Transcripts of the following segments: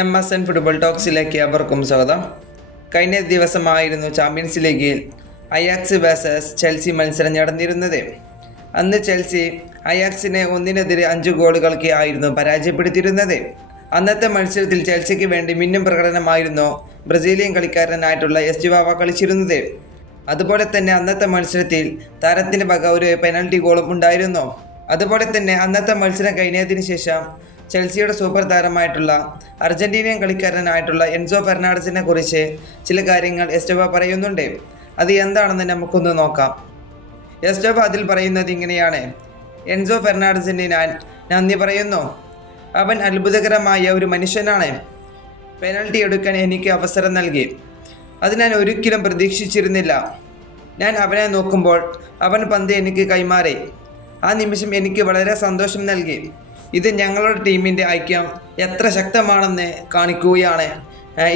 M S N football ടോക്സിലേക്ക് അവർക്കും സ്വാഗതം. കഴിഞ്ഞ ദിവസമായിരുന്നു ചാമ്പ്യൻസ് ലീഗിൽ അയാക്സ് വേഴ്സസ് ചെൽസി മത്സരം നടന്നിരുന്നത്. അന്ന് ചെൽസി അയാക്സിനെ ഒന്നിനെതിരെ അഞ്ച് ഗോളുകൾക്ക് ആയിരുന്നു പരാജയപ്പെടുത്തിയിരുന്നത്. അന്നത്തെ മത്സരത്തിൽ ചെൽസിക്ക് വേണ്ടി മിന്നും പ്രകടനമായിരുന്നു ബ്രസീലിയൻ കളിക്കാരനായിട്ടുള്ള എസ് ജിവാവ കളിച്ചിരുന്നത്. അതുപോലെ തന്നെ അന്നത്തെ മത്സരത്തിൽ താരത്തിന് വക ഒരു പെനൽറ്റി ഗോളും ഉണ്ടായിരുന്നു. അതുപോലെ തന്നെ അന്നത്തെ മത്സരം കഴിഞ്ഞതിന് ശേഷം ചെൽസിയുടെ സൂപ്പർ താരമായിട്ടുള്ള അർജന്റീനിയൻ കളിക്കാരനായിട്ടുള്ള എൻസോ ഫെർണാണ്ടസിനെ കുറിച്ച് ചില കാര്യങ്ങൾ എസ്റ്റോവ പറയുന്നുണ്ട്. അത് എന്താണെന്ന് നമുക്കൊന്ന് നോക്കാം. എസ്റ്റോവ അതിൽ പറയുന്നത് ഇങ്ങനെയാണ്. എൻസോ ഫെർണാണ്ടസിന് ഞാൻ നന്ദി പറയുന്നു. അവൻ അത്ഭുതകരമായ ഒരു മനുഷ്യനാണ്. പെനൽറ്റി എടുക്കാൻ എനിക്ക് അവസരം നൽകി. അത് ഞാൻ ഒരിക്കലും പ്രതീക്ഷിച്ചിരുന്നില്ല. ഞാൻ അവനെ നോക്കുമ്പോൾ അവൻ പന്ത് എനിക്ക് കൈമാറി. ആ നിമിഷം എനിക്ക് വളരെ സന്തോഷം നൽകി. ഇത് ഞങ്ങളുടെ ടീമിന്റെ ഐക്യം എത്ര ശക്തമാണെന്ന് കാണിക്കുകയാണ്.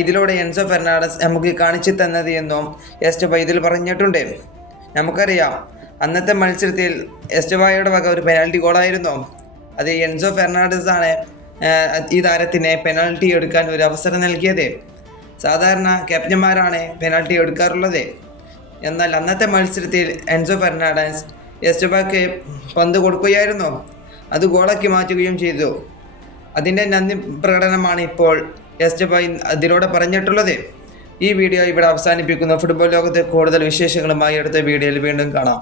ഇതിലൂടെ എൻസോ ഫെർണാണ്ടസ് നമുക്ക് കാണിച്ചു തന്നത് എന്നും എസ്റ്റബ ഇതിൽ പറഞ്ഞിട്ടുണ്ട്. നമുക്കറിയാം അന്നത്തെ മത്സരത്തിൽ എസ്റ്റബായുടെ വക ഒരു പെനാൽറ്റി ഗോളായിരുന്നു അത് എൻസോ ഫെർണാണ്ടസ് ആണ് ഈ താരത്തിന് പെനാൽറ്റി എടുക്കാൻ ഒരു അവസരം നൽകിയത്. സാധാരണ ക്യാപ്റ്റന്മാരാണ് പെനാൽറ്റി എടുക്കാറുള്ളത്. എന്നാൽ അന്നത്തെ മത്സരത്തിൽ എൻസോ ഫെർണാണ്ടസ് എസ്റ്റബാക്ക് പന്ത് കൊടുക്കുകയായിരുന്നു. അത് ഗോളാക്കി മാറ്റുകയും ചെയ്തു. അതിന്റെ നന്ദി പ്രകടനമാണ് ഇപ്പോൾ എസ്റ്റബാ അതിലൂടെ പറഞ്ഞിട്ടുള്ളത്. ഈ വീഡിയോ ഇവിടെ അവസാനിപ്പിക്കുന്നു. ഫുട്ബോൾ ലോകത്തെ കൂടുതൽ വിശേഷങ്ങളുമായി അടുത്ത വീഡിയോയിൽ വീണ്ടും കാണാം.